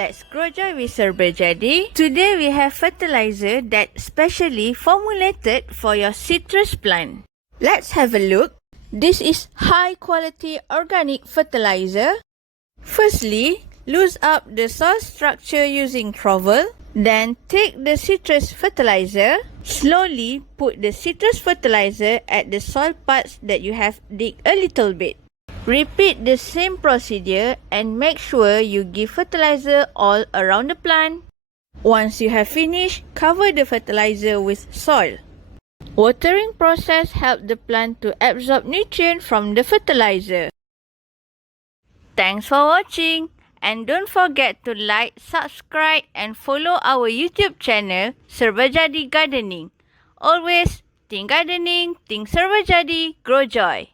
Let's grow joy with Serbajadi. Today we have fertilizer that's specially formulated for your citrus plant. Let's have a look. This is high quality organic fertilizer. Firstly, loose up the soil structure using trowel. Then take the citrus fertilizer. Slowly put the citrus fertilizer at the soil parts that you have dig a little bit. Repeat the same procedure and make sure you give fertilizer all around the plant. Once you have finished, cover the fertilizer with soil. Watering process helps the plant to absorb nutrients from the fertilizer. Thanks for watching, and don't forget to like, subscribe and follow our YouTube channel Serbajadi Gardening. Always think gardening, think Serbajadi, grow joy.